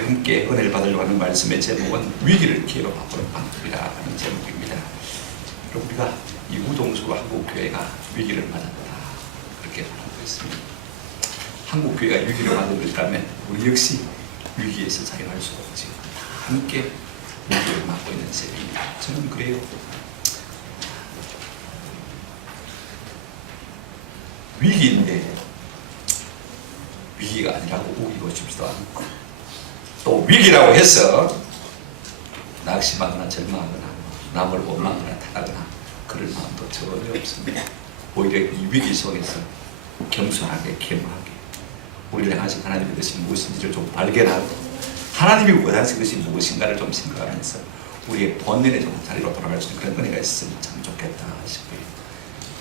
우리 함께 은혜를 받으려고 하는 말씀의 제목은 위기를 기회로 바꾸는 방법이라는 제목입니다. 우리가 이 우동수 한국교회가 위기를 맞았다 그렇게 말하고 있습니다. 한국교회가 위기를 맞았다면 우리 역시 위기에서 자유할 수 없지. 함께 위기를 맞고 있는 셈입니다. 저는 그래요. 위기인데 위기가 아니라고 우기고 싶지도 않고, 또 위기라고 해서 낙심하거나 절망하거나 남을 원망하거나 탓하거나 그럴 마음도 전혀 없습니다. 오히려 이 위기 속에서 겸손하게 겸하게 우리를 향하신 하나님의 뜻이 무엇인지를 좀 발견하고 하나님이 원하시는 것이 무엇인가를 좀 생각하면서 우리의 본연의 좀 자리로 돌아갈 수 있는 그런 은혜가 있으면 참 좋겠다 싶어요.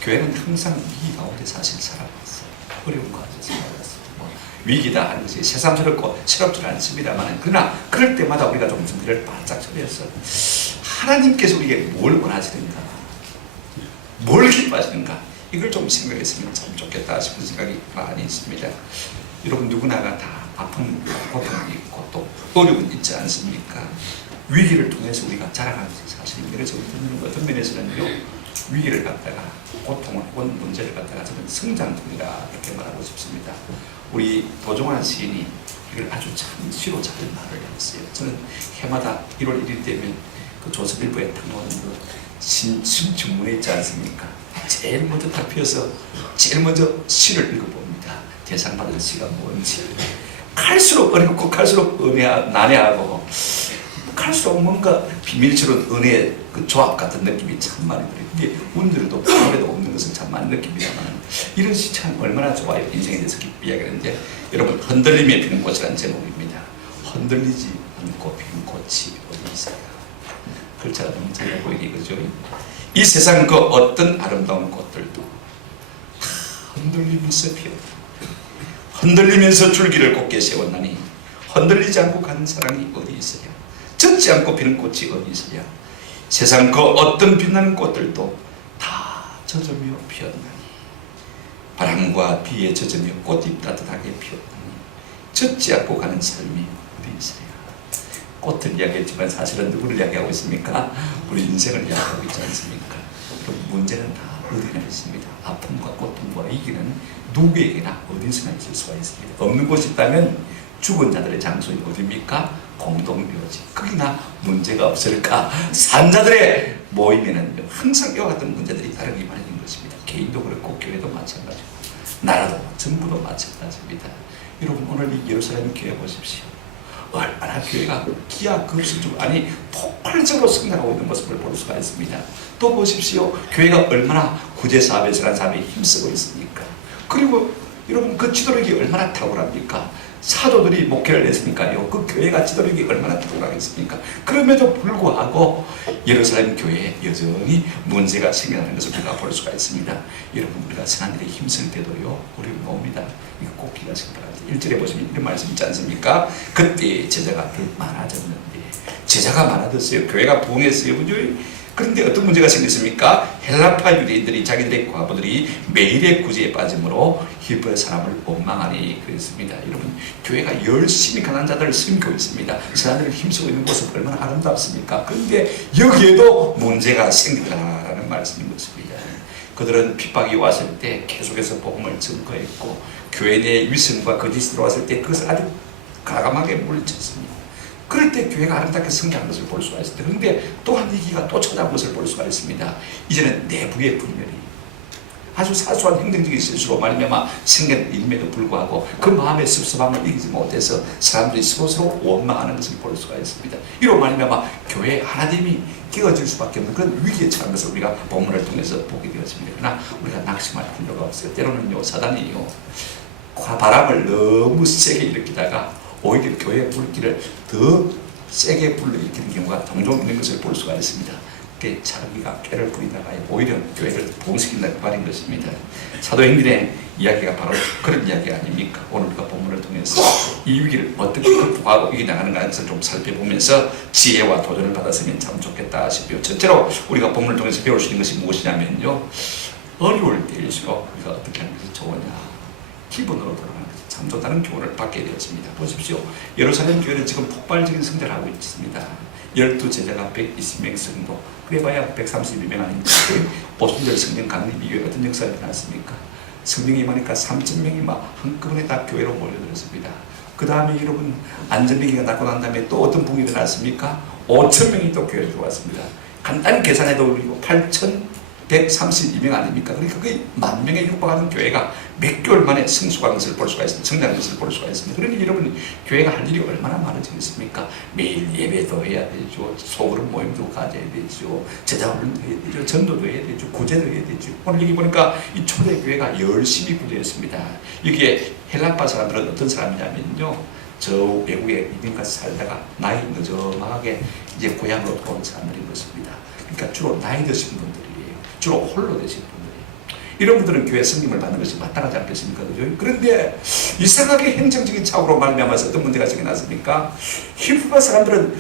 교회는 항상 위기 가운데 사실 살아왔어요. 어려운 가운데 살아왔어요. 위기다 하는 것이 새삼스럽고 새롭지 않습니다만, 그러나 그럴 때마다 우리가 좀 준비를 바짝 처리해서 하나님께서 우리에게 뭘 원하시는가, 뭘 기뻐하시는가, 이걸 좀 생각했으면 참 좋겠다 싶은 생각이 많이 있습니다. 여러분 누구나가 다 아픔, 고통이 있고 또 어려움이 있지 않습니까? 위기를 통해서 우리가 자라가는 것이 사실입니다. 그래서 어떤 면에서는요, 위기를 갖다가 고통을 혹은 문제를 갖다가 저는 성장통이다 이렇게 말하고 싶습니다. 우리 도종환 시인이 이걸 아주 참 시로 잘 말을 했어요. 저는 해마다 1월 1일 되면 그 조선일보에 탁놓은 그 신춘문예 있지 않습니까? 제일 먼저 딱 피어서 제일 먼저 시를 읽어봅니다. 대상 받은 시가 뭔지. 갈수록 어렵고 갈수록 난해하고 갈수록 뭔가 비밀스러운 은혜의 그 조합 같은 느낌이 참 많이 들어요. 이게 운들도 방울에도 없는 것은 참 많이 느낍니다만, 이런 시 참 얼마나 좋아요. 인생에 대해서 깊이 이야기하는데, 여러분 흔들림에 피는 꽃이라는 제목입니다. 흔들리지 않고 피는 꽃이 어디 있어요? 글자가 너무 잘 보이니 그죠? 이 세상 그 어떤 아름다운 꽃들도 다 흔들리면서 피었다. 흔들리면서 줄기를 곧게 세웠나니 흔들리지 않고 가는 사랑이 어디 있어요? 젖지 않고 피는 꽃이 어디 있어요? 세상 그 어떤 빛나는 꽃들도 다 젖으며 피었나니, 바람과 비에 젖으며 꽃잎 따뜻하게 피었나니 젖지 않고 가는 삶이 어디 있어요? 꽃을 이야기했지만 사실은 누구를 이야기하고 있습니까? 우리 인생을 이야기하고 있지 않습니까? 그럼 문제는 다 어디나 있습니다. 아픔과 고통과 위기는 누구에게나 어디서나 있을 수가 있습니다. 없는 곳이 있다면 죽은 자들의 장소는 어디입니까? 공동묘지. 거기나 문제가 없을까? 산 자들의 모임에는 항상 이와 같은 문제들이 다르게 마련인 것입니다. 개인도 그렇고 교회도 마찬가지고 나라도 전부도 마찬가지입니다. 여러분 오늘 이 예루살렘 교회 보십시오. 얼마나 교회가 기하급수적으로, 아니 폭발적으로 성장하고 있는 모습을 볼 수가 있습니다. 또 보십시오. 교회가 얼마나 구제사업에 사업에 힘쓰고 있습니까? 그리고 여러분 그 지도력이 얼마나 탁월합니까? 사도들이 목회를 했으니까요. 그 교회가 지도력이 얼마나 탁월하겠습니까? 그럼에도 불구하고 예루살렘 교회에 여전히 문제가 생겨나는 것을 우리가 볼 수가 있습니다. 여러분 우리가 선한 일에 힘쓸 때도요, 우리를 모읍니다. 이거 꼭 기억하시기 바랍니다. 1절에 보시면 이런 말씀 있지 않습니까? 그때 제자가 더 많아졌는데, 제자가 많아졌어요. 교회가 부흥했어요. 그런데 어떤 문제가 생겼습니까? 헬라파 유대인들이 자기들의 과부들이 매일의 구제에 빠짐으로 히브리 사람을 원망하니 그랬습니다. 여러분 교회가 열심히 가난한 자들을 섬기고 있습니다. 선한들을 힘쓰고 있는 모습 얼마나 아름답습니까? 그런데 여기에도 문제가 생기더라라는 말씀인 것입니다. 그들은 핍박이 왔을 때 계속해서 복음을 증거했고, 교회 내 위선과 거짓이 들어왔을 때 그것을 아주 과감하게 물리쳤습니다. 그럴 때 교회가 아름답게 성장한 것을 볼 수가 있습니다. 그런데 또한 위기가 또 찾아온 것을 볼 수가 있습니다. 이제는 내부의 분열이 아주 사소한 행정적인 실수로 말미암아 생긴 일임에도 불구하고 그 마음의 섭섭함을 이기지 못해서 사람들이 서로 원망하는 것을 볼 수가 있습니다. 이로 말미암아 교회에 하나님이 끼어질 수밖에 없는 그런 위기에 처한 것을 우리가 본문을 통해서 보게 되었습니다. 그러나 우리가 낙심할 필요가 없어요. 때로는요, 사단이요, 바람을 너무 세게 일으키다가 오히려 교회의 불길을 더 세게 불러일으키는 경우가 종종 있는 것을 볼 수가 있습니다. 그게 자기가 쾌를 부리다가 오히려 교회를 부흥시킨다는 말인 것입니다. 사도행전의 이야기가 바로 그런 이야기 아닙니까? 오늘 우리가 본문을 통해서 이 위기를 어떻게 극복하고 이겨나가는가 것을 좀 살펴보면서 지혜와 도전을 받았으면 참 좋겠다 싶어요. 첫째로 우리가 본문을 통해서 배울 수 있는 것이 무엇이냐면요, 어려울 때일수록 우리가 어떻게 하는 것이 좋으냐, 기본으로 돌아가는 것이 삼도다는 교훈을 받게 되었습니다. 보십시오. 예루살렘 교회는 지금 폭발적인 성장을 하고 있습니다. 12제자가 120명 성도, 그래봐야 132명 아닙니까? 오순절 성령 강림 이후에 어떤 역사가 일어났습니까? 성령이 임하니까 3,000명이 막 한꺼번에 다 교회로 몰려들었습니다. 그 다음에 여러분 안전병기가 낫고 난 다음에 또 어떤 붕이 일어났습니까? 5,000명이 또 교회로 들어왔습니다. 간단히 계산해도 8,132명 아닙니까? 그러니까 거의 10,000명에 육박하는 교회가 몇 개월 만에 성숙한 것을 볼 수가 있습니다. 성장한 것을 볼 수가 있습니다. 그러니 여러분 교회가 할 일이 얼마나 많아지겠습니까? 매일 예배도 해야 되죠. 소그룹 모임도 가져야 되죠. 제자훈련도 해야 되죠. 전도도 해야 되죠. 구제도 해야 되죠. 오늘 여기 보니까 이 초대교회가 열심히 구제했습니다. 여기에 헬라파 사람들은 어떤 사람이냐면요, 저 외국에 이민까지 살다가 나이 늦어하게 이제 고향으로 돌아온 사람들인 것입니다. 그러니까 주로 나이 드신 분들이에요. 주로 홀로 되신 분들이에요. 이런 분들은 교회 성김을 받는 것이 마땅하지 않겠습니까? 그죠? 그런데 이상하게 행정적인 착오로 말미암아서 어떤 문제가 생겨났습니까? 히브리 사람들은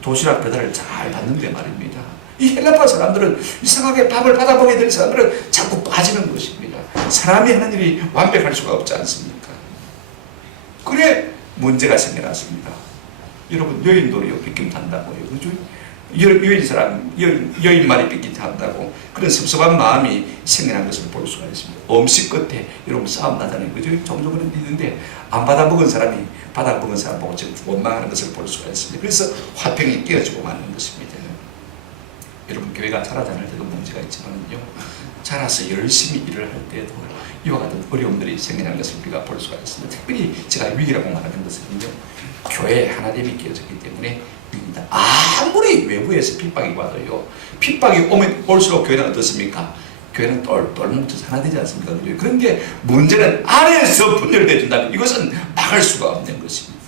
도시락 배달을 잘 받는데 말입니다. 이 헬라파 사람들은 이상하게 밥을 받아보게 될 사람들은 자꾸 빠지는 것입니다. 사람이 하는 일이 완벽할 수가 없지 않습니까? 그래 문제가 생겨났습니다. 여러분 여인도리요 삐낌 탄다고요. 그죠? 여인 말이 삐낌 탄다고 그런 섭섭한 마음이 생겨난 것을 볼 수가 있습니다. 음식 끝에 여러분 싸움 나잖아요. 그죠? 종종 그런 일이 있는데 안 받아먹은 사람이 받아먹은 사람 보고 지금 원망하는 것을 볼 수가 있습니다. 그래서 화평이 깨어지고 마는 것입니다. 여러분 교회가 자라지 않을 때도 문제가 있지만요, 자라서 열심히 일을 할 때도 이와 같은 어려움들이 생겨나는 것을 우리가 볼 수가 있습니다. 특별히 제가 위기라고 말하는 것은요, 교회에 하나됨이 끼어졌기 때문에 위기입니다. 아무리 외부에서 핍박이 와도요, 핍박이 오면 올수록 교회는 어떻습니까? 교회는 똘똘 뭉쳐서 하나 되지 않습니까? 그런데 문제는 안에서 분열되어진다면 이것은 막을 수가 없는 것입니다.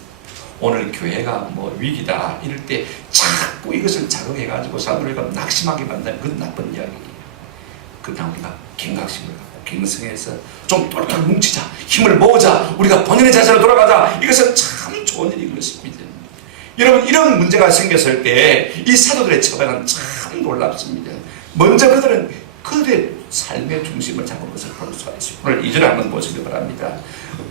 오늘 교회가 뭐 위기다 이럴 때 자꾸 이것을 자극해가지고 사람들을 낙심하게 만든다면 그건 나쁜 이야기예요. 그러나 우리가 경각심을 갖고 갱성해서 좀 똘똘 뭉치자, 힘을 모으자, 우리가 본연의 자세로 돌아가자, 이것은 참 좋은 일인 것입니다. 여러분 이런 문제가 생겼을 때 이 사도들의 처방은 참 놀랍습니다. 먼저 그들의 삶의 중심을 잡은 것을 볼 수가 있습니다. 오늘 2절을 한번 보시기 바랍니다.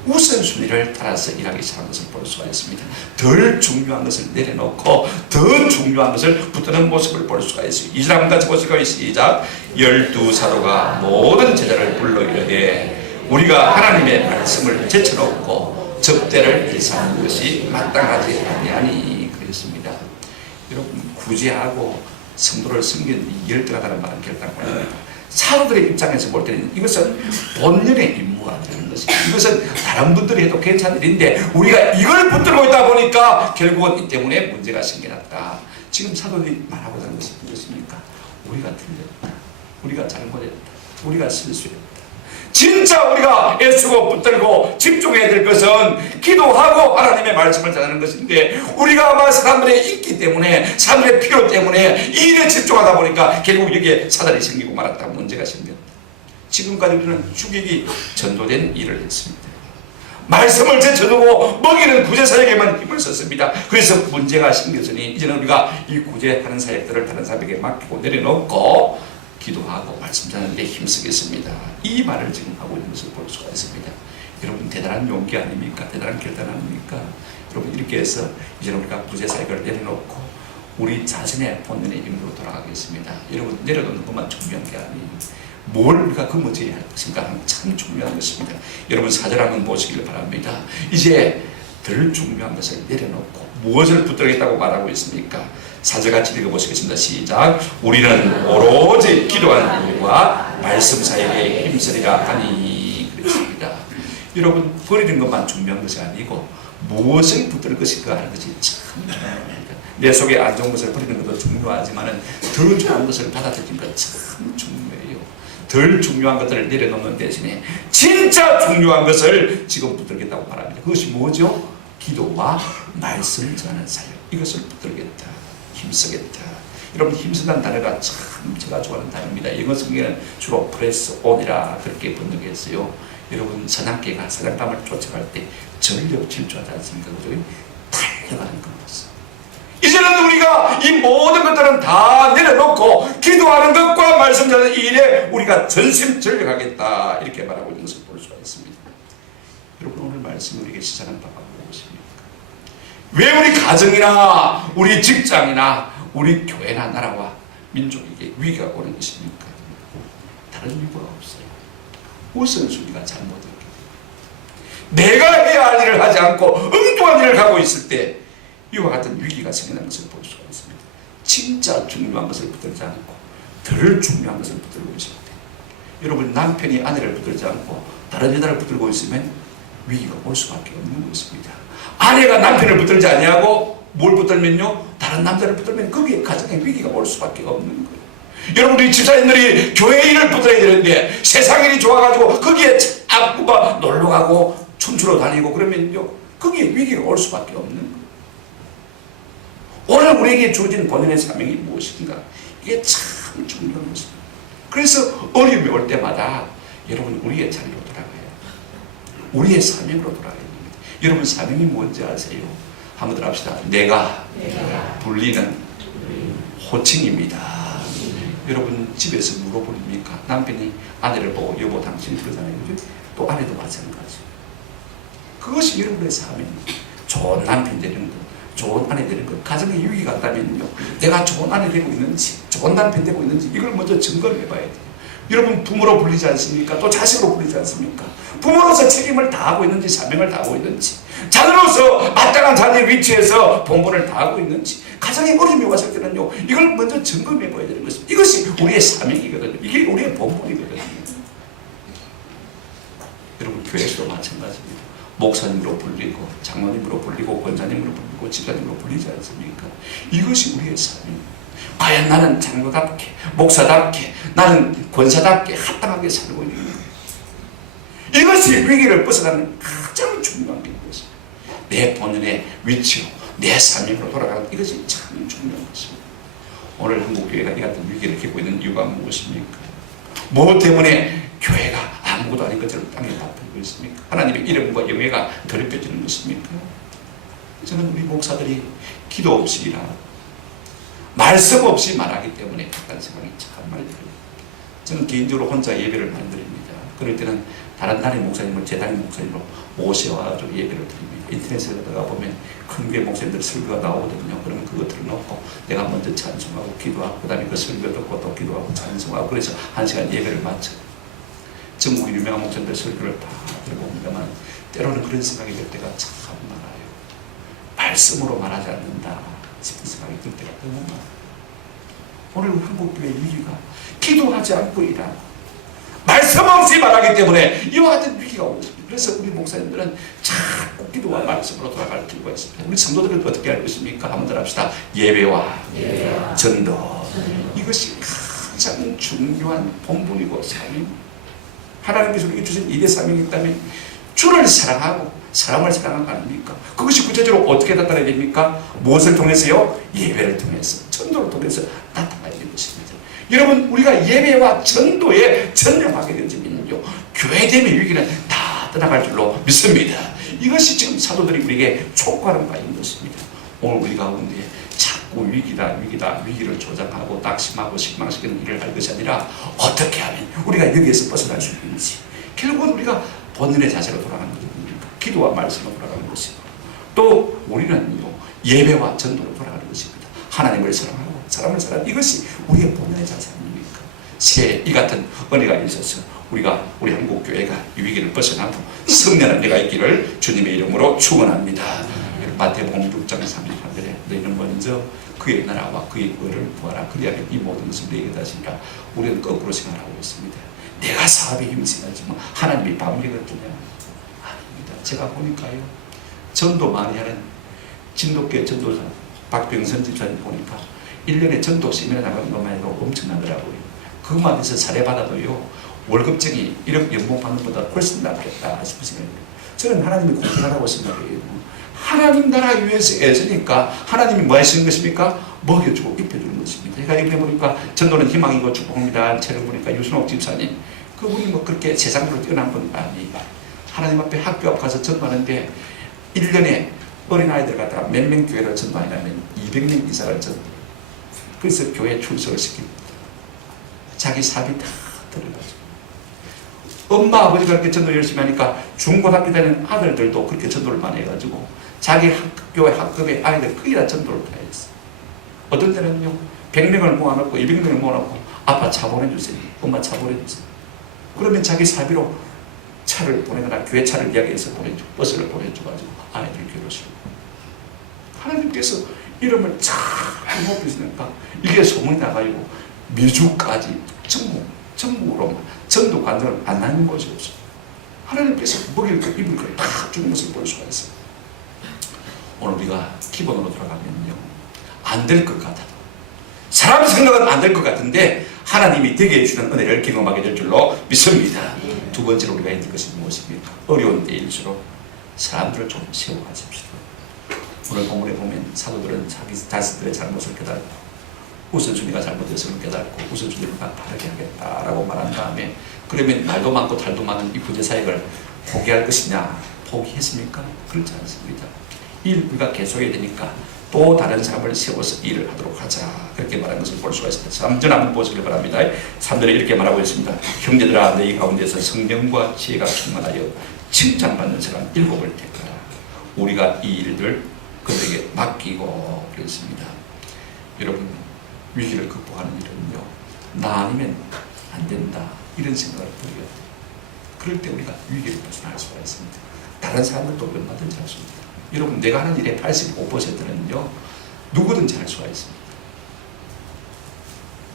우선순위를 따라서 일하기 시작한 것을 볼 수가 있습니다. 덜 중요한 것을 내려놓고 더 중요한 것을 붙드는 모습을 볼 수가 있습니다. 2절 한번 같이 보실까요? 시작. 12사도가 모든 제자를 불러 이르되 우리가 하나님의 말씀을 제쳐놓고 접대를 일삼는 것이 마땅하지 아니하니 그랬습니다. 여러분 구제하고 성도를 섬기는 열등하다는 말은 결단입니다. 사도들의 입장에서 볼 때는 이것은 본연의 임무가 되는 것입니다. 이것은 다른 분들이 해도 괜찮은 일인데 우리가 이걸 붙들고 있다 보니까 결국은 이 때문에 문제가 생겨났다. 지금 사도들이 말하고 있는 것이 무엇입니까? 우리가 틀렸다. 우리가 잘못했다. 우리가 실수했다. 진짜 우리가 애쓰고 붙들고 집중해야 될 것은 기도하고 하나님의 말씀을 전하는 것인데 우리가 아마 사람들의 인기 때문에 사람들의 필요 때문에 이 일에 집중하다 보니까 결국 여기에 사단이 생기고 말았다. 문제가 생겼다. 지금까지 우리는 주객이 전도된 일을 했습니다. 말씀을 제쳐두고 먹이는 구제사역에만 힘을 썼습니다. 그래서 문제가 생겼으니 이제는 우리가 이 구제하는 사역들을 다른 사람에게 맡기고 내려놓고 기도하고 말씀 전하는데 힘쓰겠습니다. 이 말을 지금 하고 있는 것을 볼 수가 있습니다. 여러분 대단한 용기 아닙니까? 대단한 결단 아닙니까? 여러분 이렇게 해서 이제 우리가 구제사역을 내려놓고 우리 자신의 본연의 임무로 돌아가겠습니다. 여러분 내려놓는 것만 중요한 게 아니에요. 뭘 우리가 거머쥐어야 할 것인가 참 중요한 것입니다. 여러분 4절 한번 보시길 바랍니다. 이제 덜 중요한 것을 내려놓고 무엇을 붙들겠다고 말하고 있습니까? 4절 같이 읽어보시겠습니다. 시작. 우리는 오로지 기도하는 일과 말씀 사역에 힘쓰리라 하니 그랬습니다. 여러분 버리는 것만 중요한 것이 아니고 무엇을 붙들 것인가 하는 것이 참 중요합니다. 내 속에 안 좋은 것을 버리는 것도 중요하지만 더 좋은 것을 받아들이는 것 참 중요해요. 덜 중요한 것들을 내려놓는 대신에 진짜 중요한 것을 지금 붙들겠다고 말합니다. 그것이 뭐죠? 기도와 말씀 전하는 사역. 이것을 붙들겠다. 힘쓰겠다. 여러분 힘쓴다는 단어가 참 제가 좋아하는 단어입니다. 영어 성경에는 주로 press on이라 그렇게 번역했어요. 여러분 사냥개가 사냥감을 쫓아갈 때 전력 질주하지 않습니까? 그죠? 달려가는 것. 이제는 우리가 이 모든 것들은 다 내려놓고 기도하는 것과 말씀 전하는 이 일에 우리가 전심전력하겠다 이렇게 말하고 있는 것을 볼 수가 있습니다. 여러분 오늘 말씀 말씀이 우리에게 시작한 바가 무엇입니까? 왜 우리 가정이나 우리 직장이나 우리 교회나 나라와 민족에게 위기가 오는 것입니까? 다른 이유가 없어요. 우선순위가 잘못된 게 내가 해야 할 일을 하지 않고 엉뚱한 일을 하고 있을 때 이와 같은 위기가 생기는 것을 볼 수가 있습니다. 진짜 중요한 것을 붙들지 않고 덜 중요한 것을 붙들고 있을 때, 여러분 남편이 아내를 붙들지 않고 다른 여자를 붙들고 있으면 위기가 올 수밖에 없는 것입니다. 아내가 남편을 붙들지 아니하고 뭘 붙들면요, 다른 남자를 붙들면 거기에 가정에 위기가 올 수밖에 없는 거예요. 여러분 우리 집사님들이 교회 일을 붙들어야 되는데 세상 일이 좋아가지고 거기에 자꾸 놀러가고 춤추러 다니고 그러면요 거기에 위기가 올 수밖에 없는 거예요. 오늘 우리에게 주어진 본인의 사명이 무엇인가, 이게 참 중요한 것입니다. 그래서 어려움이 올 때마다 여러분 우리의 자리로 돌아가요. 우리의 사명으로 돌아가야 됩니다. 여러분 사명이 뭔지 아세요? 한번 더 합시다. 내가 불리는 호칭입니다. 여러분 집에서 물어보십니까? 남편이 아내를 보고 여보 당신 그러잖아요. 또 아내도 마찬가지. 그것이 여러분의 사명입니다. 좋은 남편 되는 것, 좋은 아내 되는 것, 가정에 위기가 있다면요, 내가 좋은 아내 되고 있는지 좋은 남편 되고 있는지 이걸 먼저 점검해 봐야 돼요. 여러분 부모로 불리지 않습니까? 또 자식으로 불리지 않습니까? 부모로서 책임을 다하고 있는지 사명을 다하고 있는지, 자녀로서 마땅한 자녀의 위치에서 본분을 다하고 있는지, 가정에 어려움이 왔을 때는요 이걸 먼저 점검해 봐야 되는 것입니다. 이것이 우리의 사명이거든요. 이게 우리의 본분이거든요. 여러분 교회에서도 마찬가지입니다. 목사님으로 불리고 장로님으로 불리고 권사님으로 불리고 집사님으로 불리지 않습니까? 이것이 우리의 사명입니다. 과연 나는 장로답게 목사답게 나는 권사답게 합당하게 살고 있는 거예요. 이것이 위기를 벗어나는 가장 중요한 게 이것입니다. 내 본연의 위치로 내 사명으로 돌아가는 이것이 참 중요한 것입니다. 오늘 한국교회가 이 같은 위기를 겪고 있는 이유가 무엇입니까? 무엇 때문에 교회가 아무것도 아닌 것처럼 땅에 다투고 있습니까? 하나님의 이름과 영예가 더럽혀지는 것입니까? 저는 우리 목사들이 기도 없이 일하고 말씀 없이 말하기 때문에 그런 생각이 참 많이 들어요. 저는 개인적으로 혼자 예배를 많이 드립니다. 그럴 때는 다른 나라의 목사님을 제 당의 목사님으로 모셔와가지고 예배를 드립니다. 인터넷에 들어가 보면 큰 교회 목사님들 설교가 나오거든요. 그러면 그거 들어놓고 내가 먼저 찬송하고 기도하고 그 다음에 그 설교 듣고 또 기도하고 찬송하고 그래서 1시간 예배를 마쳐요. 전국 유명한 목사님들 설교를 다 들어봅니다만 때로는 그런 생각이 들 때가 참 많아요. 말씀으로 말하지 않는다 싶은 생각이 들 때가 너무 많아요. 오늘 한국교회 위기가 기도하지 않고 일하고 말씀 없이 말하기 때문에 이와 같은 위기가 오고 있습니다. 그래서 우리 목사님들은 자꾸 기도와 말씀으로 돌아갈 필요가 있습니다. 우리 성도들은 어떻게 할 것입니까? 한번 더 합시다. 예배와 전도. 이것이 가장 중요한 본분이고 사명입니다. 하나님께서 우리에게 주신 일의 사명이 있다면 주를 사랑하고 사람을 사랑한 거 아닙니까? 그것이 구체적으로 어떻게 나타나야 됩니까? 무엇을 통해서요? 예배를 통해서, 전도를 통해서 나타나야 되는 것입니다. 여러분 우리가 예배와 전도에 전념하게 된다면요 교회됨의 위기는 다 떠나갈 줄로 믿습니다. 이것이 지금 사도들이 우리에게 촉구하는 바인 것입니다. 오늘 우리 가운데 자꾸 위기를 조장하고 낙심하고 실망시키는 일을 할 것이 아니라 어떻게 하면 우리가 여기에서 벗어날 수 있는지, 결국은 우리가 본연의 자세로 돌아가는 것입니다. 기도와 말씀으로 돌아가는 것이고 또 우리는요 예배와 전도로 돌아가는 것입니다. 하나님을 사랑하고 사람을 사랑하는 이것이 우리의 본연의 자세 아닙니까? 새 이 같은 은혜가 있어서 우리 한국교회가 이 위기를 벗어나고 성령의 은혜가 있기를 주님의 이름으로 축원합니다. 마태복음 6장 30절에 너희는 먼저 그의 나라와 그의 의를 구하라. 그리하면 이 모든 것을 너희에게 다시리라. 우리는 거꾸로 생각하고 있습니다. 내가 사업에 힘쓰지만 하나님이 방해거든요. 아닙니다. 제가 보니까요 전도 많이 하는 진돗개 전도사 박병선 집사님 보니까 1년에 전도 세미나 나가는 것만 해도 엄청나더라고요. 그것만 해서 사례받아도요 월급쟁이 1억 연봉 받는 것보다 훨씬 낫겠다 싶은 생각입니다. 저는 하나님이 공평하다고 생각해요. 하나님 나라 위해서 애쓰니까 하나님이 뭐 하시는 것입니까? 먹여주고 입혀주는 것입니다. 제가 이번에 보니까 전도는 희망이고 축복입니다. 책을 보니까 유순옥 집사님, 그분이 뭐 그렇게 세상으로 뛰어난 분 아니에요. 하나님 앞에 학교 앞 가서 전도하는데 1년에 어린아이들 갖다가 몇 명 교회를 전도하냐면 200명 이상을 전도. 그래서 교회 출석을 시킵니다. 자기 사비 다 들어가죠. 엄마 아버지가 그렇게 전도 열심히 하니까 중고등학교 다니는 아들들도 그렇게 전도를 많이 해가지고 자기 학교의 학급의 아이들 거의 다 전도를 다 했어. 어떤 때는요 100명을 모아놓고 200명을 모아놓고 아빠 차 보내주세요, 엄마 차 보내주세요. 그러면 자기 사비로 차를 보내거나 교회 차를 이야기해서 버스를 보내줘가지고 아이들 교육을. 하나님께서 이름을 잘 높이시니까 이게 소문이 나가지고 미주까지 전국으로 전도 관을 안 나는 곳이 없어요. 하나님께서 먹일 것 입을 것 다 주는 것을 볼 수가 있어요. 오늘 우리가 기본으로 돌아가면요 안 될 것 같아도 사람 생각은 안 될 것 같은데 하나님이 되게 해주는 은혜를 경험하게 될 줄로 믿습니다. 두 번째로 우리가 해야 될 것이 무엇입니까? 어려운 때일수록 사람들을 좀 세워가십시다. 오늘 본문에 보면 사도들은 자기 자신들의 잘못을 깨달고 우선순위가 잘못됐음을 깨닫고 우선순위를 바르게 하겠다라고 말한 다음에 그러면 말도 많고 달도 많은 이 부제사역을 포기할 것이냐? 포기했습니까? 그렇지 않습니다. 우리가 계속해야 되니까 또 다른 사람을 세워서 일을 하도록 하자. 그렇게 말한 것을 볼 수가 있습니다. 3절 한번 보시길 바랍니다. 3절에 이렇게 말하고 있습니다. 형제들아 너희 가운데서 성령과 지혜가 충만하여 칭찬받는 사람 7을 택하라. 우리가 이 일들 그들에게 맡기고 그랬습니다. 여러분 위기를 극복하는 일은요 나 아니면 안 된다 이런 생각을 버려야 돼요. 그럴 때 우리가 위기를 벗어날 수가 있습니다. 다른 사람들도 얼마든지 할 수 있습니다. 여러분 내가 하는 일의 85%는요 누구든지 할 수가 있습니다.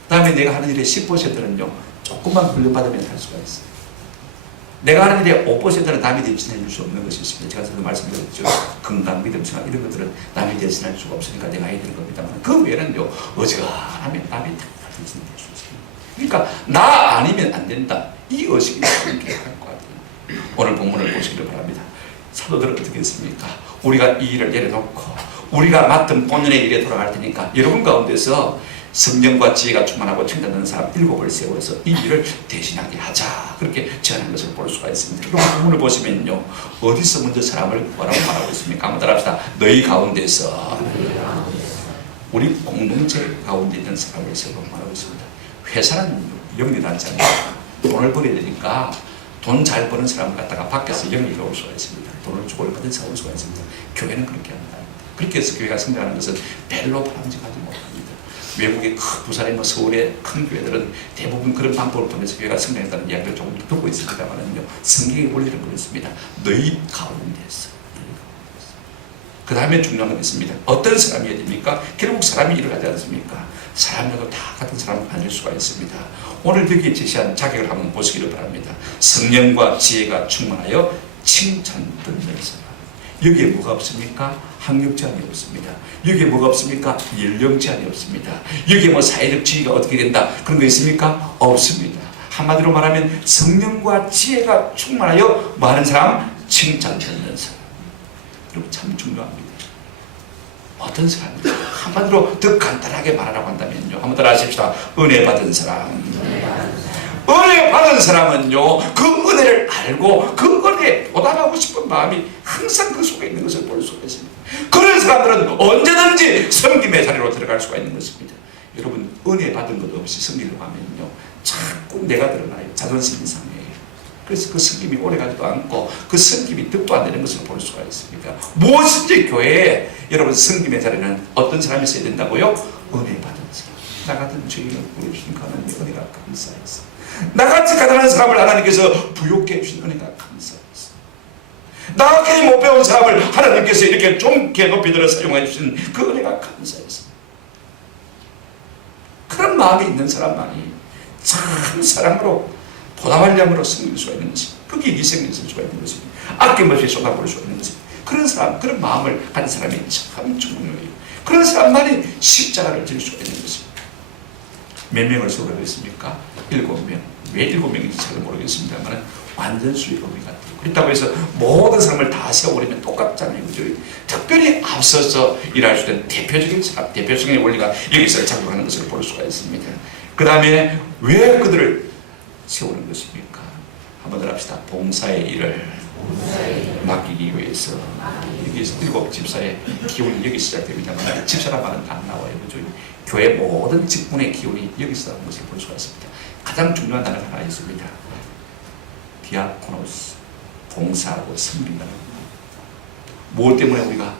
다음에 내가 하는 일의 10%는요 조금만 훈련받으면 할 수가 있어요. 내가 하는 일의 5%는 남이 대신해 줄 수 없는 것이 있습니다. 제가 전에 말씀드렸죠. 건강, 믿음, 생활 이런 것들은 남이 대신할 수가 없으니까 내가 해야 되는 겁니다만 그 외에는요 어지간하면 남이 다 대신해 줄 수 있습니다. 그러니까 나 아니면 안 된다 이 의식이 그렇게 할 것 같아요. 오늘 본문을 보시기를 바랍니다. 사도들은 어떻게 했습니까? 우리가 이 일을 내려놓고 우리가 맡은 본연의 일에 돌아갈 테니까 여러분 가운데서 성령과 지혜가 충만하고 칭찬하는 사람 7을 세워서 이 일을 대신하게 하자 그렇게 제안한 것을 볼 수가 있습니다. 그럼 본문을 보시면요 어디서 먼저 사람을 뭐라고 말하고 있습니까? 한번 따라합시다. 너희 가운데서 우리 공동체 가운데 있는 사람을 세우라고 말하고 있습니다. 회사는 영리하지 않아요. 돈을 벌어야 되니까 돈 잘 버는 사람을 갖다가 밖에서 영리가 올 수가 있습니다. 돈을 주고 얼마든지 사올 수가 있습니다. 교회는 그렇게 합니다. 그렇게 해서 교회가 성장하는 것은 별로 바람직하지 못합니다. 외국의 부산의 서울의 큰 교회들은 대부분 그런 방법을 통해서 교회가 성장했다는 이야기를 조금 듣고 있습니다만은요 성경의 원리는 그렇습니다. 너희 가운데서 그 다음에 중요한 건 있습니다. 어떤 사람이어야 됩니까? 결국 사람이 일을 하지 않습니까? 사람들도 다 같은 사람을 가질 수가 있습니다. 오늘 여기에 제시한 자격을 한번 보시기를 바랍니다. 성령과 지혜가 충만하여 칭찬 듣는 사람. 여기에 뭐가 없습니까? 학력 제한이 없습니다. 여기에 뭐가 없습니까? 연령 제한이 없습니다. 여기에 뭐 사회적 지위가 어떻게 된다 그런 거 있습니까? 없습니다. 한마디로 말하면 성령과 지혜가 충만하여 뭐 하는 사람? 칭찬 듣는 사람. 여러분 참 중요합니다. 어떤 사람입니까? 한마디로 더 간단하게 말하라고 한다면요 한번 따라 하십시다. 은혜 받은 사람. 은혜 받은 사람은요 그 은혜를 알고 그 은혜에 보답하고 싶은 마음이 항상 그 속에 있는 것을 볼 수가 있습니다. 그런 사람들은 언제든지 섬김의 자리로 들어갈 수가 있는 것입니다. 여러분 은혜 받은 것 없이 섬기려고 하면요 자꾸 내가 드러나요. 자존심이 상해요. 그래서 그 섬김이 오래가지도 않고 그 섬김이 득도 안 되는 것을 볼 수가 있습니다. 무엇인지 교회에 여러분 섬김의 자리는 어떤 사람이 있어야 된다고요? 은혜 받은 사람. 나 같은 죄인을 구해주신 하나님의 은혜가 감사해서 나같이 가난한 사람을 하나님께서 부욕해 해주신 은혜가 감사해서 나같이 못 배운 사람을 하나님께서 이렇게 좁게 높이 들어 사용해 주신 그 은혜가 감사해서 그런 마음이 있는 사람만이 참 사랑으로 보답하려므로 섬길 수가 있는 것입니다. 거기에 희생이 있을 수가 있는 것입니다. 아낌없이 쏟아부을 수가 있는 것입니다. 그런 사람, 그런 마음을 가진 사람이 참 중요해요. 그런 사람만이 십자가를 질 수가 있는 것입니다. 몇 명을 세우라고 했습니까? 7명. 왜 7명인지 잘 모르겠습니다만 완전수의 의미 같아요. 그렇다고 해서 모든 사람을 다 세워버리면 똑같잖아요. 그죠? 특별히 앞서서 일할 수 있는 대표적인 사람, 대표적인 원리가 여기서 작용하는 것을 볼 수가 있습니다. 그 다음에 왜 그들을 세우는 것입니까? 한번 더 합시다. 봉사의 일을 맡기기 위해서. 여기서 7 집사의 기운이 여기 시작됩니다만 집사란 말은 안 나와요. 그죠? 교회 모든 직분의 기운이 여기서 나오는 것을 볼 수가 있습니다. 가장 중요한 단어가 하나 있습니다. 디아코노스, 봉사하고 섬긴다는 겁니다. 무엇 때문에 우리가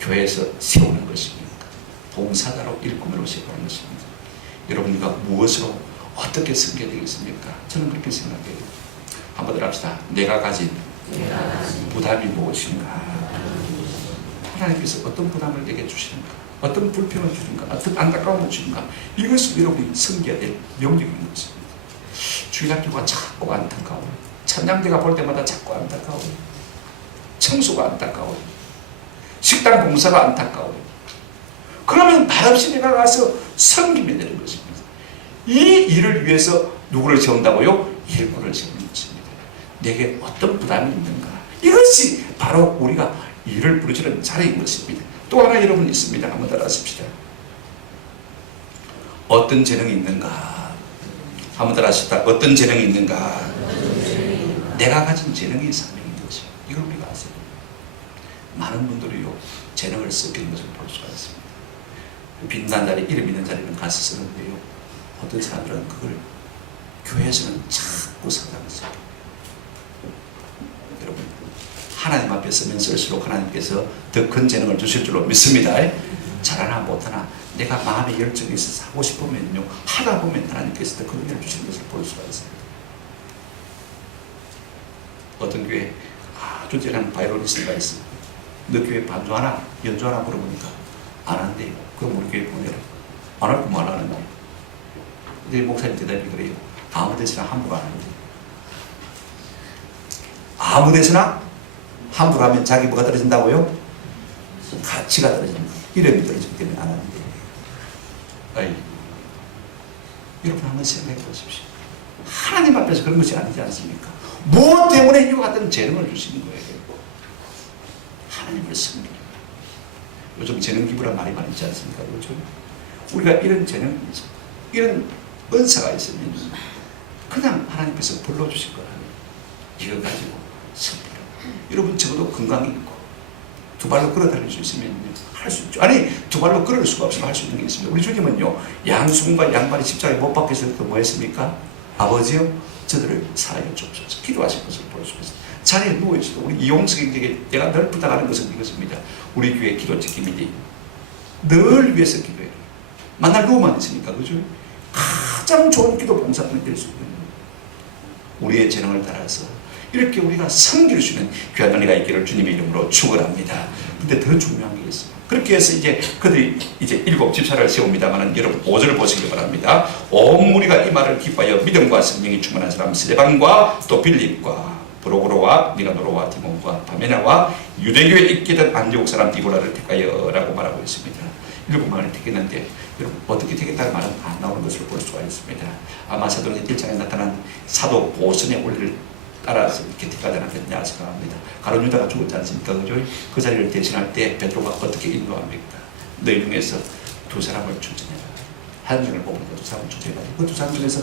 교회에서 세우는 것입니까? 봉사자로 일꾼으로 세우는 것입니다. 여러분, 우리가 무엇으로 어떻게 섬겨야 되겠습니까? 저는 그렇게 생각해요. 한번 더 합시다. 내가 가진 부담이 무엇인가? 하나님께서 어떤 부담을 내게 주시는가? 어떤 불평을 주시는가? 어떤 안타까움을 주시는가? 이것을 여러분이 섬겨야 될 명령인 것입니다. 주일학교가 자꾸 안타까워요. 찬양대가 볼 때마다 자꾸 안타까워요. 청소가 안타까워요. 식당 봉사가 안타까워요. 그러면 말없이 내가 가서 섬기면 되는 것입니다. 이 일을 위해서 누구를 세운다고요? 일꾼을 세우는 것입니다. 내게 어떤 부담이 있는가? 이것이 바로 우리가 일을 부르짖는 자리인 것입니다. 또 하나 여러분 있습니다. 한번 따라하십시다. 어떤 재능이 있는가? 한번 따라하십시다. 어떤 재능이 있는가? 내가 가진 재능이 사명인 것이요. 이걸 우리가 아세요. 많은 분들이요, 재능을 섞이는 것을 볼 수가 있습니다. 빛난 자리, 이름 있는 자리는 가서 쓰는데요, 어떤 사람들은 그걸 교회에서는 자꾸 상담했어요. 여러분, 하나님 앞에 서면 쓸수록 하나님께서 더 큰 재능을 주실 줄로 믿습니다. 잘하나 못하나 내가 마음의 열정이 있어서 하고 싶으면요, 하다 보면 하나님께서 더 큰 은혜를 주시는 것을 볼 수가 있습니다. 어떤 교회에 아주 대단한 바이올리스트가 있습니다. 너 교회 반주하나 연주하나 물어보니까 안 한대요. 그럼 우리 교회 보내라. 안 할 거면 안 하는데. 근데 목사님 대답이 그래요. 아무 데서나 함부로 안 하는데. 아무 데서나 함부로 하면 자기 뭐가 떨어진다고요? 가치가 떨어집니다. 이름이 떨어지기 때문에 안 하는데. 아이, 여러분 한번 생각해 보십시오. 하나님 앞에서 그런 것이 아니지 않습니까? 무엇 때문에 이와 같은 재능을 주시는 거예요? 하나님을 섬기는 거예요. 요즘 재능 기부란 말이 많이 있지 않습니까? 요즘 우리가 이런 재능이 있어, 이런 은사가 있으면 그냥 하나님께서 불러주실 거라면 이걸 가지고 섬기는 거예요. 여러분, 적어도 건강이 있고 두 발로 걸어다닐 수 있으면 할 수 있죠. 아니, 두 발로 걸을 수가 없으면 할 수 있는 게 있습니다. 우리 주님은요, 양손과 양발이 십자가에 못 박혀서 뭐 했습니까? 아버지요, 저들을 사하여 주옵소서. 기도하실 것을 볼 수가 있습니다. 자리에 누워있어도 우리 이용석에게 내가 늘 부탁하는 것은 이것입니다. 우리 교회 기도 지킴이니 늘 위해서 기도해요. 만날 누워만 있으니까, 그죠? 가장 좋은 기도 봉사꾼이 될 수 있는 거예요. 우리의 재능을 따라서 이렇게 우리가 섬길 수 있는 귀한 은혜가 있기를 주님의 이름으로 축원합니다. 근데 더 중요한 게 있어요. 그렇게 해서 이제 그들이 이제 7 집사를 세웁니다만은 여러분 5절을 보시기 바랍니다. 온 무리가 이 말을 기뻐하여 믿음과 성령이 충만한 사람 스데반과 또 빌립과 브로고로와 니가노로와 디몬과 바메나와 유대교에 있게 된 안디옥 사람 디보라를 택하여라고 말하고 있습니다. 7명을 택했는데 여러분 어떻게 택했다는 말은 안 나오는 것을 볼 수가 있습니다. 아마 사도행전 1장에 나타난 사도 보선의 원리를 따라서 이렇게 택하지 않았겠냐 생각합니다. 가룟 유다가 죽었지 않습니까? 그죠? 그 자리를 대신할 때 베드로가 어떻게 인도합니까? 너희 중에서 2 사람을 추천해라. 한 명을 뽑으니까 2 사람을 추천해가지고 그 2 사람 중에서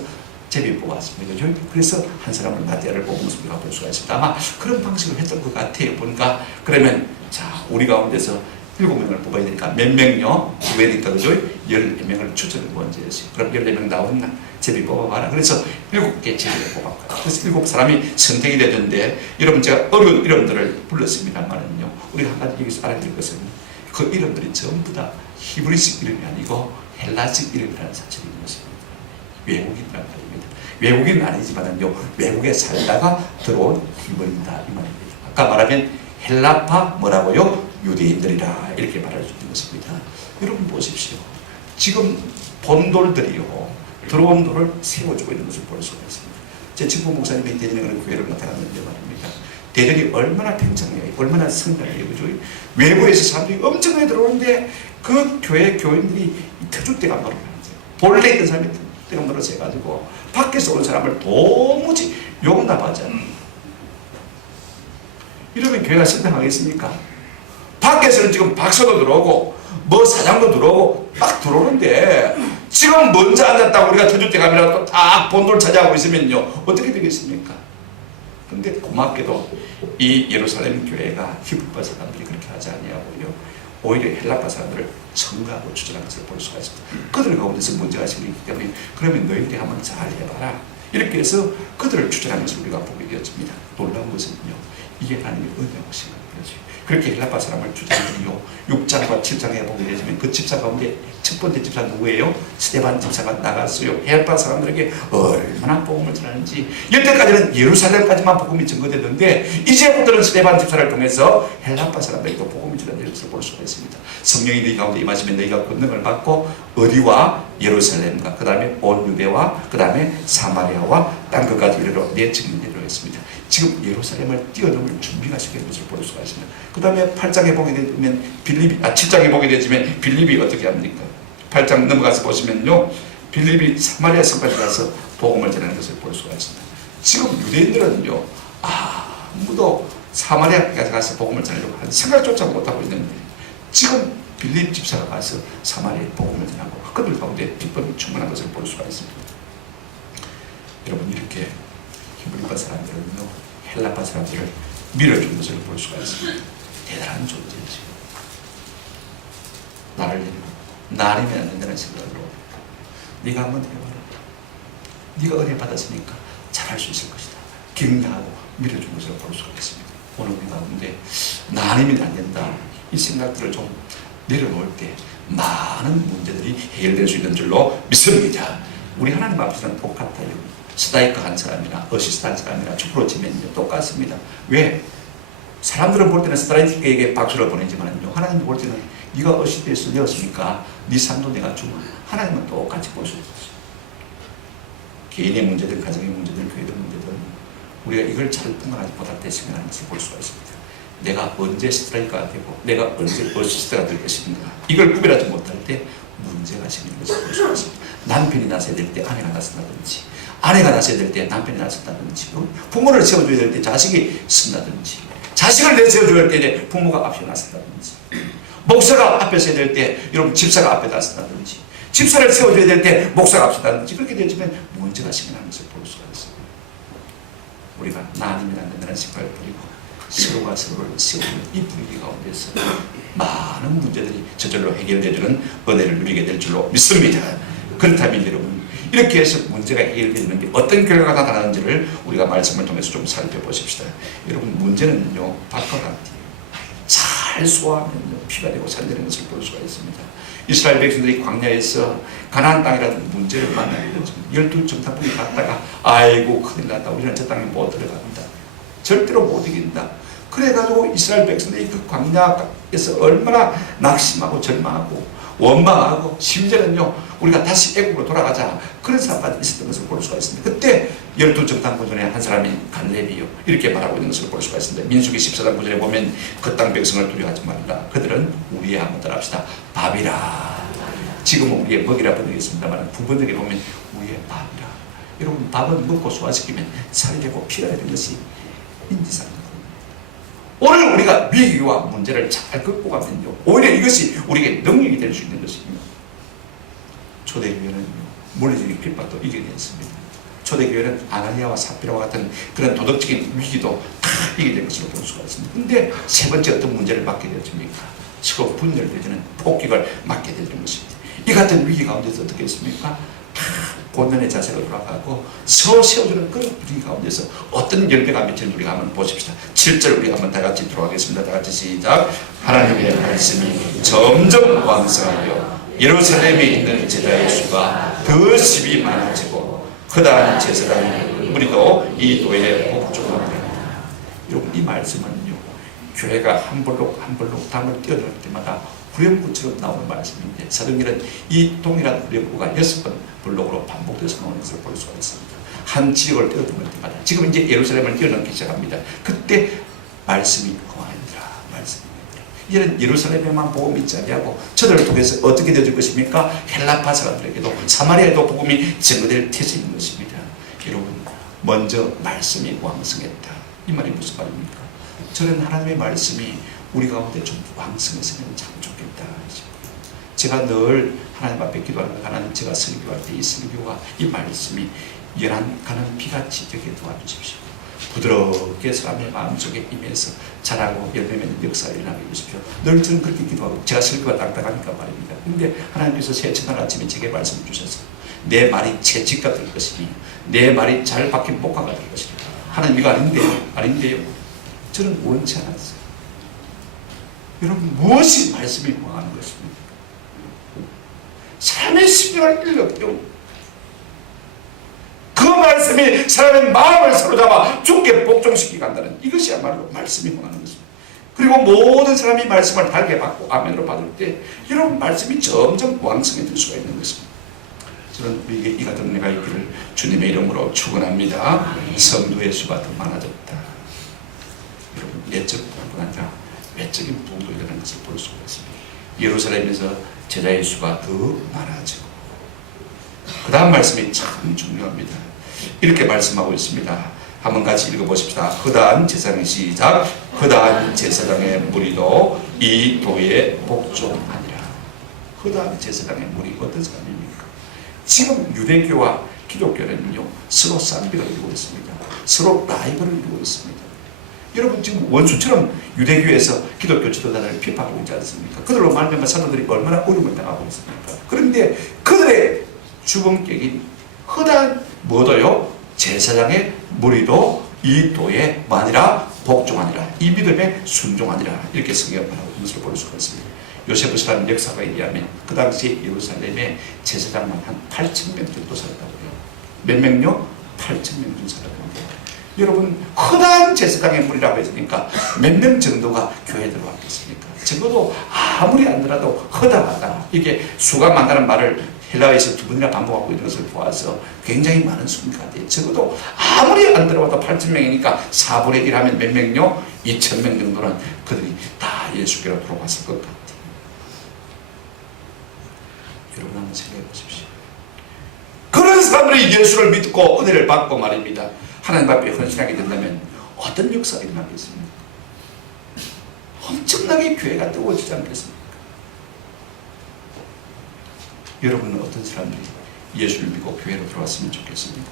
제비 뽑았습니다. 그죠? 그래서 한 사람을 마띠아를 뽑은 것을 우리가 볼 수가 있습니다. 아마 그런 방식을 했던 것 같아요. 보니까 그러면 자, 우리 가운데서 7명을 뽑아야 되니까 몇 명요? 왜 되니까 그죠? 14명을 추천을 먼저 했어요. 그럼 14명 나오나? 제비 뽑아봐라. 그래서 7개 제비를 뽑았고요. 그래서 7 사람이 선택이 되던데, 여러분 제가 어려운 이름들을 불렀습니다만은요, 우리가 한 가지 여기서 알아야 될 것은 그 이름들이 전부 다 히브리식 이름이 아니고 헬라식 이름이라는 사실인 것입니다. 외국인이라는 말입니다. 외국인은 아니지만은요, 외국에 살다가 들어온 히브리인다 이 말입니다. 아까 말하면 헬라파 뭐라고요? 유대인들이라 이렇게 말할 수 있는 것입니다. 여러분 보십시오. 지금 본돌들이요, 들어온 돌을 세워주고 있는 것을 볼 수가 있습니다. 제 친구 목사님이 대전에 그런 교회를 나타났는데 말입니다. 대전이 얼마나 팽창해요. 얼마나 성장해요. 그죠? 외부에서 사람들이 엄청나게 들어오는데 그 교회 교인들이 터줏대감 노릇을 하는 거예요. 본래 있던 사람이 터줏대감 노릇을 해가지고 밖에서 온 사람을 도무지 용납하지 않는 거예요. 이러면 교회가 성장하겠습니까? 밖에서는 지금 박사도 들어오고 뭐 사장도 들어오고 막 들어오는데 지금 먼저 앉았다고 우리가 터줏대감이라고 또 다 본돌 차지하고 있으면요 어떻게 되겠습니까? 근데 고맙게도 이 예루살렘 교회가 히브리파 사람들이 그렇게 하지 아니하고요, 오히려 헬라파 사람들을 청구하고 추천한 것을 볼 수가 있습니다. 그들 가운데서 문제가 생기기 때문에 그러면 너희들이 한번 잘 해봐라. 이렇게 해서 그들을 추천하는 것을 우리가 보게 되었습니다. 놀라운 것은요, 이게 하나님의 은혜이신 거죠. 그렇게 헬라파 사람을 주장하면요, 6장과 7장에 보게 되면 그 집사 가운데 첫 번째 집사 누구예요? 스데반 집사가 나갔어요. 헬라파 사람들에게 얼마나 복음을 전하는지. 여태까지는 예루살렘까지만 복음이 전거됐는데 이제부터는 스데반 집사를 통해서 헬라파 사람들에게도 복음이 전하는 것을 볼 수가 있습니다. 성령이 너희 가운데 임하시면 너희가 권능을 받고 어디와? 예루살렘과 그 다음에 온 유대와 그 다음에 사마리아와 땅 끝까지 이르러 내 증인되리라 했습니다. 지금 예루살렘을 뛰어넘을 준비가 시킨 것을 볼 수가 있습니다. 그 다음에 8장에 보게 되면 7장에 보게 되면 빌립이 어떻게 합니까? 8장 넘어가서 보시면요, 빌립이 사마리아 성까지 가서 복음을 전하는 것을 볼 수가 있습니다. 지금 유대인들은요, 아무도 사마리아까지 가서 복음을 전하려고 하는 생각조차 못하고 있는데 지금 빌립 집사가 가서 사마리아에 복음을 전하고 그들 가운데 기쁨이 충만한 것을 볼 수가 있습니다. 여러분, 이렇게 히브리파 사람들은요, 헬라파 사람들을 밀어준 것을 볼 수가 있습니다. 대단한 존재지. 나를 나 아니면 안 된다는 생각으로 네가 한번 해봐라. 네가 은혜 받았으니까 잘할 수 있을 것이다. 격려하고 밀어준 것을 볼 수가 있습니다. 오늘 우리 가운데 나 아니면 안 된다, 이 생각들을 좀 내려놓을 때 많은 문제들이 해결될 수 있는 줄로 믿습니다. 우리 하나님 앞에서는 똑같아요. 스트라이크 한 사람이나 어시스트 한 사람이나 축구로 치면 똑같습니다. 왜? 사람들은 볼 때는 스트라이크에게 박수를 보내지만요, 하나님 볼 때는 네가 어시스트에서 되었으니까 네 삶도 내가 주마. 하나님은 똑같이 볼 수 있어요. 개인의 문제들, 가정의 문제들, 교회의 문제들, 우리가 이걸 잘 분간하지 못할 때 생각하는 것을 볼 수가 있습니다. 내가 언제 스트라이크가 되고 내가 언제 어시스트가 될 것인가, 이걸 구별하지 못할 때 문제가 생기는 것을 볼 수가 있습니다. 남편이 나서야 될 때 아내가 나선다든지, 아내가 나서야 될 때 남편이 나선다든지, 부모를 세워줘야 될 때 자식이 쓴다든지, 자식을 내세워줘야 할 때 부모가 앞에 나선다든지, 목사가 앞에 서야 될 때 여러분 집사가 앞에 나선다든지, 집사를 세워줘야 될 때 목사가 앞에 나선다든지, 그렇게 되면 문제가 생기는 것을 볼 수가 있습니다. 우리가 나 아니면 안 된다는 생각을 버리고 서로가 서로를 세우는 이 분위기 가운데서 많은 문제들이 저절로 해결되는 은혜를 누리게 될 줄로 믿습니다. 그렇다면 여러분, 이렇게 해서 문제가 해결되는 게 어떤 결과가 나타나는지를 우리가 말씀을 통해서 좀 살펴보십시다. 여러분, 문제는요, 밥과 같아요. 잘 소화하면요, 피가 되고 살이 되는 것을 볼 수가 있습니다. 이스라엘 백성들이 광야에서 가나안 땅이라는 문제를 만나게 되었습니다. 12정탐꾼이 갔다가 아이고 큰일 났다, 우리는 저 땅에 못 들어갑니다. 절대로 못 이긴다. 그래가지고 이스라엘 백성들이 그 광야에서 얼마나 낙심하고 절망하고 원망하고, 심지어는요, 우리가 다시 애국으로 돌아가자, 그런 사람까지 있었던 것을 볼 수가 있습니다. 그때 12정탐꾼 중에 한 사람이 갈렙이요, 이렇게 말하고 있는 것을 볼 수가 있습니다. 민수기 14장 9절에 보면 그 땅 백성을 두려워하지 말라. 그들은 우리의, 한번 따라합시다, 밥이라. 지금은 우리의 먹이라 번역했습니다만 부번역에 보면 우리의 밥이라. 여러분, 밥은 먹고 소화시키면 살이 되고 피가 되는 것이 인지상입니다. 오늘 우리가 위기와 문제를 잘 극복하면요, 오히려 이것이 우리에게 능력이 될 수 있는 것입니다. 초대교회는요, 물리적인 핍박도 이겨냈습니다. 초대교회는 아나니아와 삽비라와 같은 그런 도덕적인 위기도 다 이겨낸 것으로 볼 수가 있습니다. 근데 세 번째 어떤 문제를 맞게 되었습니까? 서로 분열되는 폭격을 맞게 되는 것입니다. 이 같은 위기 가운데서 어떻게 했습니까? 본연의 자세로 돌아가고 서로 세워주는 그런 분위기 가운데서 어떤 열매가 맺히는 우리가 한번 보십시다. 7절 우리가 한번 다 같이 들어가겠습니다. 다 같이 시작. 하나님의 말씀이 점점 왕성하여 예루살렘에 있는 제자의 수가 더 심히 많아지고 그다음 제사장 무리도 이 도에 복종합니다. 여러분, 이 말씀은요, 교회가 한 블록 한 블록 담을 뛰어들 때마다 후렴구처럼 나오는 말씀인데, 사도행전은 이 동일한 후렴구가 6번 블록으로 반복돼서 나오는 것을 볼 수가 있습니다. 한 지역을 뛰어넘을 때마다, 지금 이제 예루살렘을 뛰어넘기 시작합니다. 그때 말씀이 흥하니라, 말씀입니다. 이는 예루살렘에만 복음이 있지 아니하고 저들을 통해서 어떻게 되어질 것입니까? 헬라파 사람들에게도 사마리아에도 복음이 증거될 태세인 것입니다. 여러분, 먼저 말씀이 왕성했다. 이 말이 무슨 말입니까? 저는 하나님의 말씀이 우리 가운데 좀 왕성했으면 참 좋겠다. 제가 늘 하나님 앞에 기도하는 하나님, 제가 설교할 때 이 설교가, 이 말씀이 연한 가는 비같이 되게 도와주십시오. 부드럽게 사람의 마음속에 임해서 자라고 열매 맺는 역사를 일어나게 해주십시오. 늘 저는 그렇게 기도하고, 제가 설교가 딱딱하니까 말입니다. 근데 하나님께서 새 첫날 아침에 제게 말씀을 주셔서 내 말이 채찍가 될 것이니 내 말이 잘 박힌 목화가 될 것이니 하나님 이거 아닌데요. 저는 원치 않았어요. 여러분 무엇이 말씀이 망하는 것입니까? 사람의 심령을 일으켜 그 말씀이 사람의 마음을 사로잡아 주께 복종시키게 한다는 이것이야말로 말씀이 망하는 것입니다. 그리고 모든 사람이 말씀을 달게 받고 아멘으로 받을 때 여러분 말씀이 점점 왕성해질 수가 있는 것입니다. 저는 우리에게 이 같은 은혜가 있기를 주님의 이름으로 축원합니다. 성도의 수가 더 많아졌다. 여러분 내적 부흥뿐 아니라 외적인 부흥도 일어나는 것을 볼 수가 있습니다. 예루살렘에서 제자의 수가 더 많아지고 그 다음 말씀이 참 중요합니다. 이렇게 말씀하고 있습니다. 한번 같이 읽어보십시다. 허다한 제사장의 시작. 허다한 제사장의 무리도 이 도에 복종하니라. 허다한 제사장의 무리 어떤 사람입니까? 지금 유대교와 기독교는요 서로 쌍벽을 이루고 있습니다. 서로 라이벌을 이루고 있습니다. 여러분 지금 원수처럼 유대교에서 기독교 지도자를 비판하고 있지 않습니까? 그들로 말미암아 사도들이 얼마나 어려움을 당하고 있습니까? 그런데 그들의 주범격인 허다한 뭐도요? 제사장의 무리도 이 도에 아니라 복종하니라. 이 믿음에 순종하니라. 이렇게 성경을 말하고 있는 것을 볼 수가 있습니다. 요세푸스라는 역사가에 의하면 그 당시 예루살렘에 제사장만 한 8,000명 정도 살았다고요. 몇 명요? 8,000명 정도 살았다고요. 여러분 허다한 제사장의 무리라고 했으니까 몇 명 정도가 교회에 들어왔겠습니까? 적어도 아무리 안 들어도 허다하다. 이게 수가 많다는 말을 헬라어에서 두 번이나 반복하고 있는 것을 보아서 굉장히 많은 수가 돼요. 적어도 아무리 안 들어와도 8,000명이니까 4분의 1 하면 몇 명요? 2,000명 정도는 그들이 다 예수께로 돌아왔을 것 같아요. 여러분 한번 생각해 보십시오. 그런 사람들이 예수를 믿고 은혜를 받고 말입니다. 하나님 앞에 헌신하게 된다면 어떤 역사가 일어나겠습니까? 엄청나게 교회가 뜨거워지지 않겠습니까? 여러분은 어떤 사람들이 예수를 믿고 교회로 들어왔으면 좋겠습니까?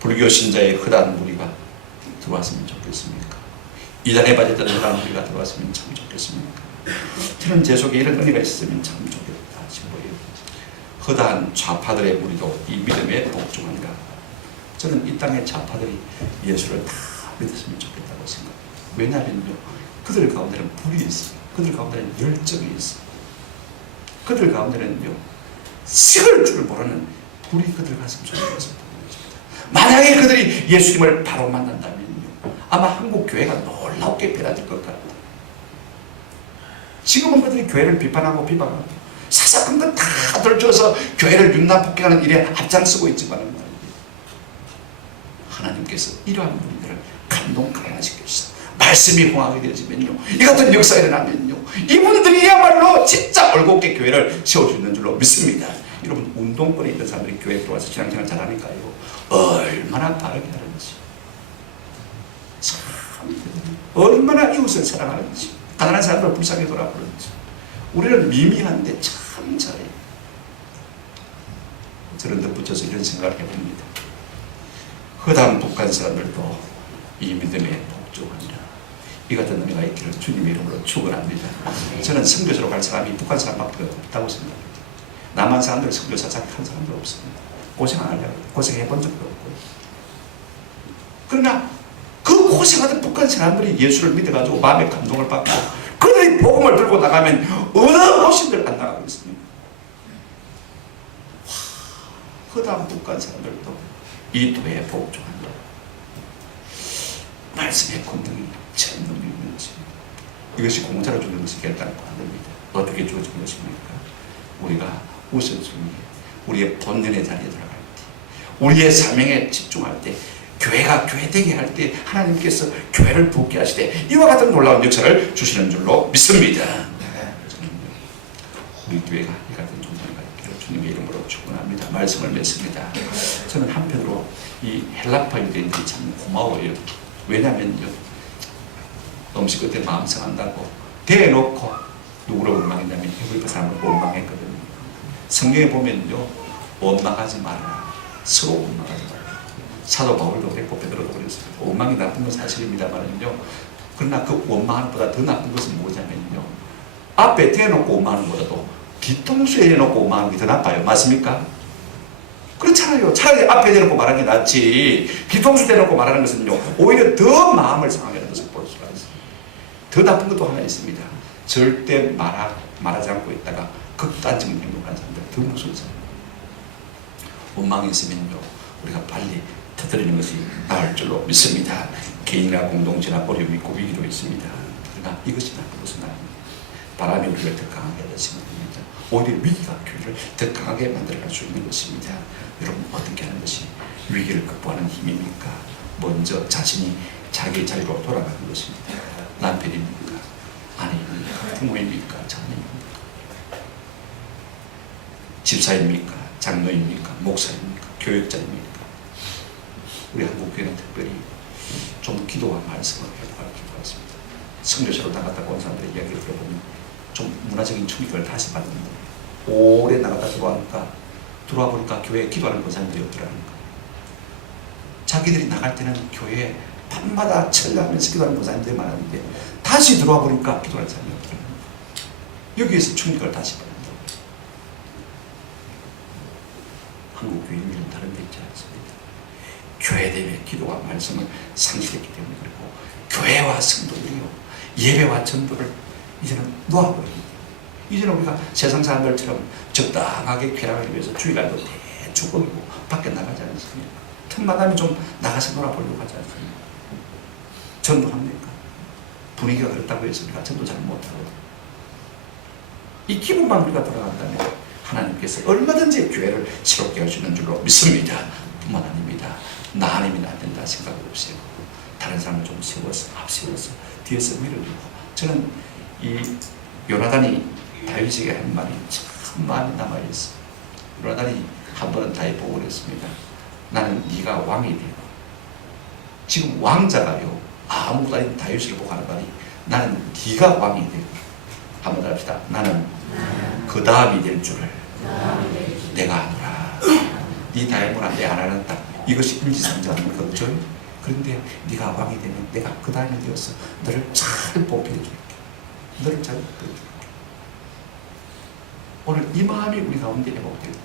불교 신자의 흔한 무리가 들어왔으면 좋겠습니까? 이단에 빠졌던 흔한 무리가 들어왔으면 참 좋겠습니까? 저는 제 속에 이런 은혜가 있었으면 참 좋겠다 싶어요. 허다한 좌파들의 무리도 이 믿음에 복종하니라. 저는 이 땅의 좌파들이 예수를 다 믿었으면 좋겠다고 생각해요. 왜냐하면요, 그들 가운데는 불이 있어요. 그들 가운데는 열정이 있어요. 그들 가운데는요, 식을 줄 모르는 불이 그들 가슴 속에 있습니다. 만약에 그들이 예수님을 바로 만난다면요, 아마 한국 교회가 놀랍게 변화될 것 같아요. 지금은 그들이 교회를 비판하고 사사건건 다 들쳐서 교회를 율납폭행하는 일에 앞장서고 있지만 하나님께서 이러한 분들을 감동하시겠어. 말씀이 봉하게 되어지면요, 이 같은 역사가 일어나면요, 이분들이야말로 진짜 올곧게 교회를 세울 수 있는 줄로 믿습니다. 여러분 운동권에 있던 사람들이 교회에 들어와서 신앙생활 잘하니까요, 얼마나 바르게 하는지, 참 얼마나 이웃을 사랑하는지, 가난한 사람들을 불쌍히 돌아보는지. 우리는 미미한데 참 잘해요. 저는 덧붙여서 이런 생각을 해봅니다. 허다한 북한 사람들도 이 믿음에 복종하니라. 이 같은 은혜가 있기를 주님의 이름으로 축원합니다. 저는 선교사로 갈 사람이 북한 사람밖에 없다고 생각합니다. 남한 사람들 선교사 잘 한 사람도 없습니다. 고생 안 하려고 고생해 본 적도 없고. 그러나 그 고생하던 북한 사람들이 예수를 믿어가지고 마음의 감동을 받고 그들이 복음을 들고 나가면 어느 곳인들 안 나가고 있습니다. 허다한 북한 사람들도 이 도에 복종한다. 말씀의 권능이 참 너무 있는 것입니다. 이것이 공짜로 주는 것이 결단코 안 됩니다. 어떻게 주어진 것입니까? 우리가 우선순위, 우리의 본연의 자리에 들어갈 때, 우리의 사명에 집중할 때, 교회가 교회되게 할 때 하나님께서 교회를 부흥케 하시되 이와 같은 놀라운 역사를 주시는 줄로 믿습니다. 우리 교회가 이 같은 존재가 있기를 주님의 이름으로 축원합니다. 말씀을 맺습니다. 저는 한편으로 이 헬라파 유대인들이 참 고마워요. 왜냐면요, 음식 끝에 마음 상한다고 대놓고 누구를 원망했냐면 히브리파 사람을 원망했거든요. 성경에 보면요, 원망하지 말라, 서로 원망하지 말라. 사도 바울도 그랬고 베드로도 그랬습니다. 원망이 나쁜 건 사실입니다만은요, 그러나 그 원망하는 것보다 더 나쁜 것은 뭐냐면요, 앞에 대놓고 원망하는 것보다도 뒤통수에 대놓고 원망하는 게 더 나빠요. 맞습니까? 그렇잖아요. 차라리 앞에 대놓고 말하는 게 낫지. 뒤통수 대놓고 말하는 것은요, 오히려 더 마음을 상하는 것을 볼 수가 있습니다. 더 나쁜 것도 하나 있습니다. 절대 말하지 않고 있다가 극단적인 행동하는 사람들, 더 무서운 사람. 원망이 있으면요, 우리가 빨리 터뜨리는 것이 나을 줄로 믿습니다. 개인이나 공동체나 어려움이 있고 위기도 있습니다. 그러나 이것이 나쁜 것은 아닙니다. 바람이 우리를 더 강하게 하시면 됩니다. 오히려 위기가 교회를 더 강하게 만들어갈 수 있는 것입니다. 여러분, 어떻게 하는 것이 위기를 극복하는 힘입니까? 먼저 자신이 자기 자리로 돌아가는 것입니다. 남편입니까? 아내입니까? 부모입니까? 자녀입니까? 집사입니까? 장로입니까? 목사입니까? 교육자입니까? 우리 한국교회는 특별히 좀 기도와 말씀을 회복할 필요가 있습니다. 선교사로 나갔다가 온 사람들의 이야기를 들어보면 좀 문화적인 충격을 다시 받는다. 오래 나갔다 들어와 보니까 교회에 기도하는 권사님들이 없더라는 거예요. 자기들이 나갈 때는 교회에 밤마다 철야하면서 기도하는 권사님들이 많았는데 다시 들어와 보니까 기도하는 사람이 없더라는 거예요. 여기에서 충격을 다시 받는다. 한국 교인들은 다른 데 있지 않습니다. 교회 내에 기도와 말씀을 상실했기 때문에 그리고 교회와 성도들이요, 예배와 전도를 이제는 놓아버립니다. 이제는 우리가 세상 사람들처럼 적당하게 쾌락을 위해서 주일날도 대충 거리고 밖에 나가지 않습니까? 틈만 나면 좀 나가서 놀아보려고 하지 않습니까? 전도합니까? 분위기가 그렇다고 해서 우리가 전도 잘 못하거든요. 이 기분만 우리가 돌아간다면 하나님께서 얼마든지 교회를 새롭게 할 수 있는 줄로 믿습니다. 뿐만 아닙니다. 나 하나님이 안 된다 생각을 없애고 다른 사람을 좀 세워서 앞세워서 뒤에서 밀어주고, 저는 이 요나단이 다윗에게 한 말이 참 마음에 남아있어. 요나단이 한 번은 다윗 보고 그랬습니다. 나는 네가 왕이 되고, 지금 왕자가요 아무도 아닌 다윗을 보고 하는 말이 나는 네가 왕이 되고, 한번 더 합시다. 나는 그 다음이 될 줄을 내가 아노라. 네 다음으로 내 안 하는다. 이것이 인지상정하는 거죠. 그런데 네가 왕이 되면 내가 그 다음이 되어서 너를 잘 보필해줄게. 너를 잘 보필해줄게. 오늘 이 마음이 우리 가운데 회복될 때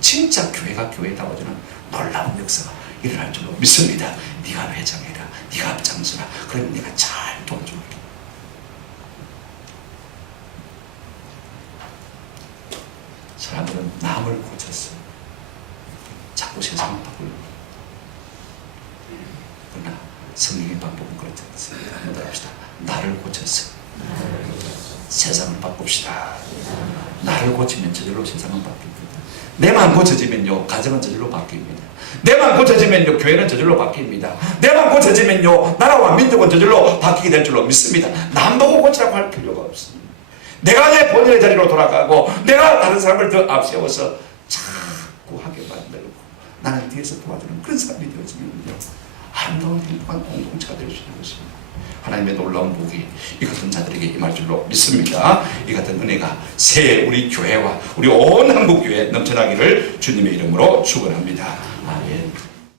진짜 교회가 교회다워지는 놀라운 역사가 일어날 줄로 믿습니다. 네가 회장해라. 네가 앞장서라. 그러면 내가 잘 도와줄게. 사람들은 남을 고쳐서 자꾸 세상을 바꾸려고 합니다. 그러나 성경의 방법은 그렇지 않습니다. 한번 합시다. 나를 고쳐서 세상을 바꿉시다. 나를 고치면 저절로 세상은 바뀝니다. 내만 고쳐지면요 가정은 저절로 바뀝니다. 내만 고쳐지면요 교회는 저절로 바뀝니다. 내만 고쳐지면요 나라와 민족은 저절로 바뀌게 될 줄로 믿습니다. 남 보고 고치라고 할 필요가 없습니다. 내가 내 본연의 자리로 돌아가고 내가 다른 사람을 더 앞세워서 자꾸 하게 만들고 나는 뒤에서 도와주는 그런 사람이 되어지면요 아름다운 행복한 공동체가 될 수 있는 것입니다. 하나님의 놀라운 복이 이 같은 자들에게 임할 줄로 믿습니다. 이 같은 은혜가 새 우리 교회와 우리 온 한국교회에 넘쳐나기를 주님의 이름으로 축원합니다. 아멘.